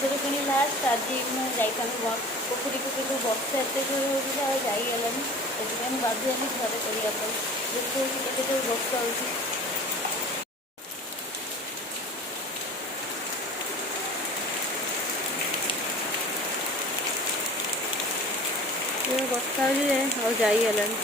खुदुरुकुणी last आज मुझे पोखरी को कितु वर्षा एत जोर होगा जाइगलानी से बाध्य घरे करने देखो केते वर्षा हो वर्षा हो जाइगलानी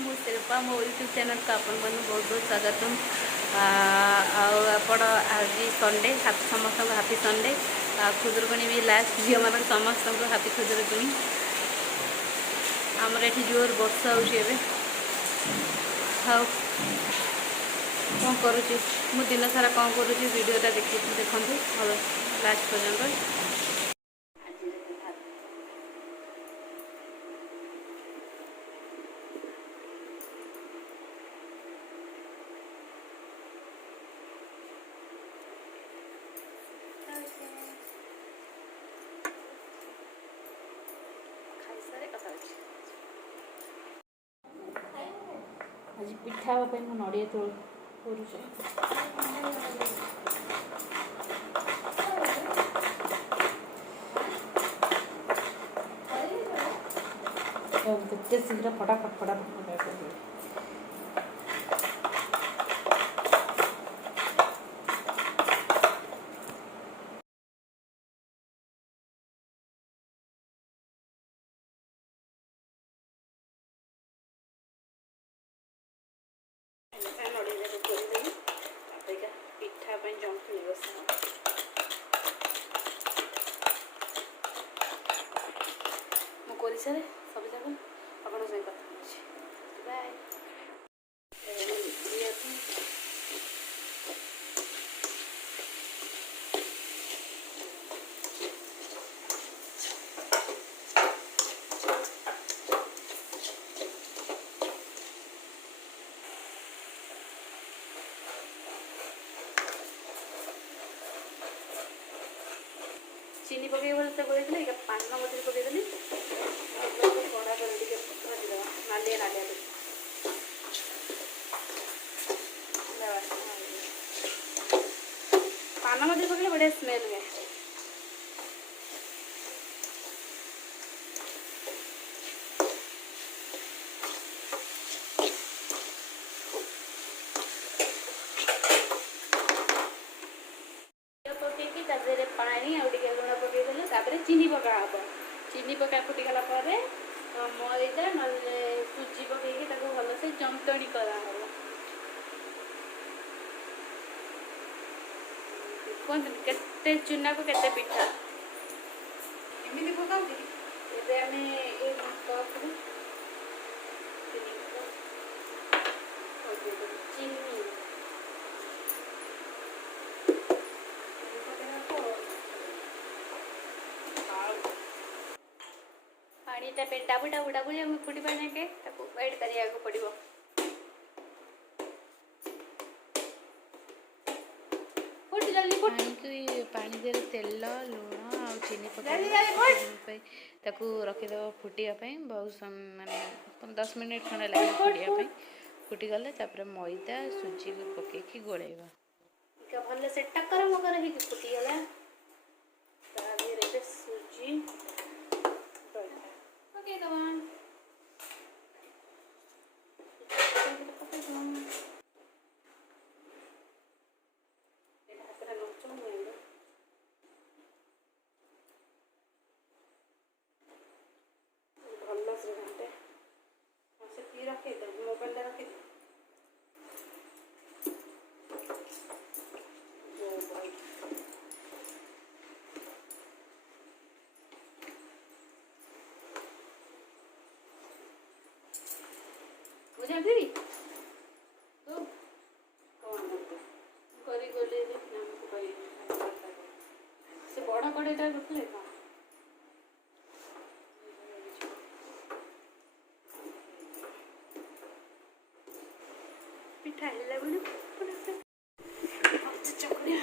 मो शिल्पा मो यूट्यूब चैनल को अपन मन बहुत बहुत स्वागतम आपण आज संडे समस्त हापी संडे खुदुरुकुणी भी लास्ट झील मान समस्त हापी खुदुरुकुणी आमर ये जोर वर्षा हो हाँ कौन करुँच मु दिन सारा कौन करुँच वीडियोटा देखते लास्ट पर्यंत आज पिठा मु नड़िया तोड़ जिते शीघ्र फटाफट फटाफट पिठा जंतुणी बस मुझे सारे सब जाक आप कथा बाय चीनी पकई भलसे गोल पान मधुरी पकईदेली कड़ा कर भाजीद नालिया नालिया पान मधुरी पकड़े बढ़िया स्मेल हुए पानी आ लुण पकईदे चीनी पका हम चीनी पका फुटीगला मैदा ना सुजी पकईकि भलसे जंतणी कराहब कहते के चूना को केते पिठा एमती पकाऊँगी आम चीनी पानीटा पे डाबू डाबू डाबू जब फुटी पाने के वेट करिया पड़ो पानी दे तेल लुण आ चीनी पकड़ रखीद फुटापी बहुत माने 10 मिनट खंडे लगे फुटापी फुटीगले मैदा सुजी को पकईकि गोलैबा भल से टकर मकर हो फुटीगला सुजी मोबाइल रखी बुझा फिर तो कौन करी गले से बड़ कड़ेटा रखले कौन पिठा हेला बोले चकड़िया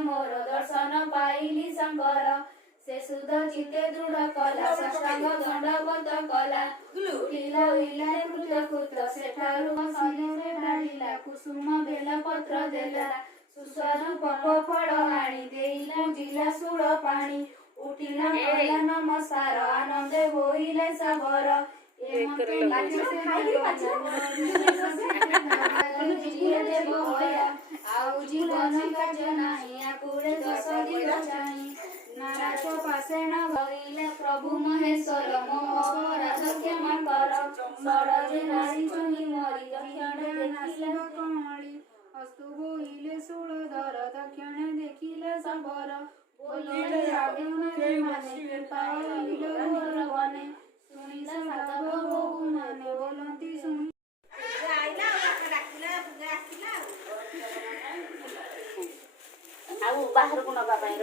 मोर दर्शन पाइली शंकर से सुध चिते दृढ़ कला साष्टांग दंडवत कला उठिला उइला कृत कृत सेठारु सन्यासे ढालिला कुसुम बेला पत्र देला सुस्वादु पक्व फल आणी देई पूजिला सुड़ पाणी उठिला कला नमस्कार आनंदे होइले सागर ଆଉ ଜୀବନ କାର୍ଯ୍ୟ ନାହିଁ ଆକୁଳେ 10 ଦିନ ଚାହିଁ ନାରାଜ ପାଷାଣ ଭଇଲେ ପ୍ରଭୁ ମହେଶ୍ୱର ମୋ ଅପରାଧ କ୍ଷମା କର ଷଡ଼ଯେ ନାରୀ ଚୁନି ମରି ଦକ୍ଷିଣେ ଦେଖିଲା କମଳି ହସ୍ତୁ ବୋଇଲେ ଷୋଳଧର ଦକ୍ଷିଣେ ଦେଖିଲେ ଶବର ବୋଲରେ ଆଗୁଣରେ ମାନେ ପାଇଲ ଘୋର ବନେ ଶୁଣିଲା ସାଧବ ବୋହୁ ମାନେ ବୋଲନ୍ତି ଶୁଣି ଆଉ ବାହାରକୁ ନବା ପାଇଁ ର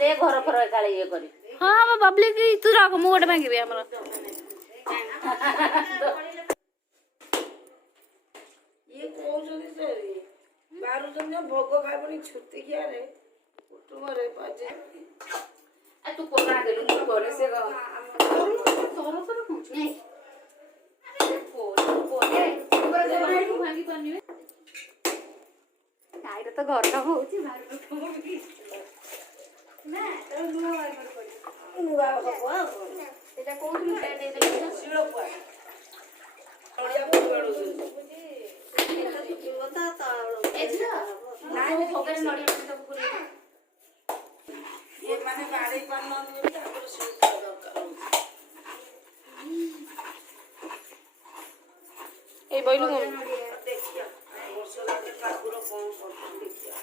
ଦେ ଘର ଫର ଏକାଳେ ଇଏ କରି ହଁ ଆମ ବବଲି କି ତୁ ରଖ ମୁଁ ଗୋଟେ ଭାଙ୍ଗିବି ଆମର ଇଏ କହୁଛନ୍ତି ଯେ ବାରୁଛନ୍ତି ଭୋଗ ଖାଇବନି ଛୁତିକିଆରେ କୁଟୁମ୍ବରେ ବାଜେ ତୁ କୋନା ଦେଲୁ ମୁଁ ଘରେ ସେ ଭାଙ୍ଗି ପାରୁନି ଗାଈର ତ ଘର ହଉଛି ସେଟା କୋଉଠି ଶିଳପୁଆ ଏମାନେ ବାଡ଼େଇ ପାରୁନାହାନ୍ତି ବୋଲି ତାଙ୍କର ସୁବିଧା ଦରକାର ଏଇ ବଇଲୁ ଦେଖିଆ ବର୍ଷ ରାତି ଠାକୁର କଣ କରୁଛନ୍ତି ଦେଖିଆ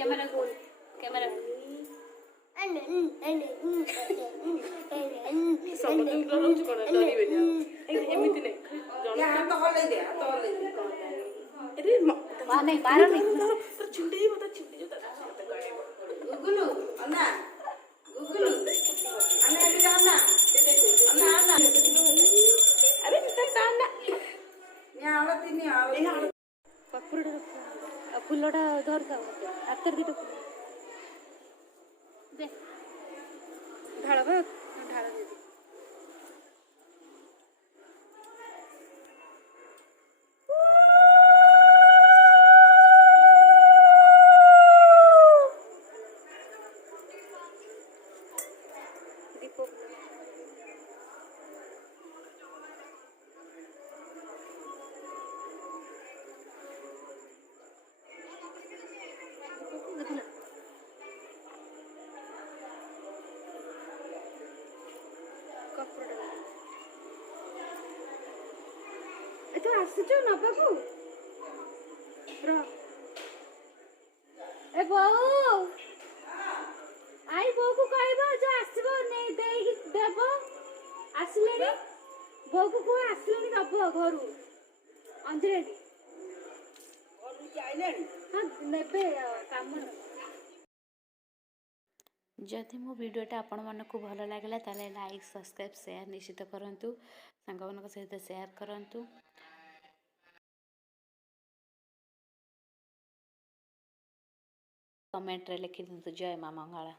कैमरा खोल कैमरा फुलटा धर हाथ दिटा दे ढाल ढाल दीदी तू आसुचु नबाकू ए बहु आई बहु को कहबो जो आसीबो नै देई देबो आसलेनी बहु को आसलेनी दबो घरु अंजरे हाँ नेबे काम जदि मो भिडियोटा आपण मानक भल लगे ताले लाइक सब्सक्राइब शेयर निश्चित करूँ सांग सहित शेयर करूँ कमेंट रे लिखि दिंतु जय माँ मंगला।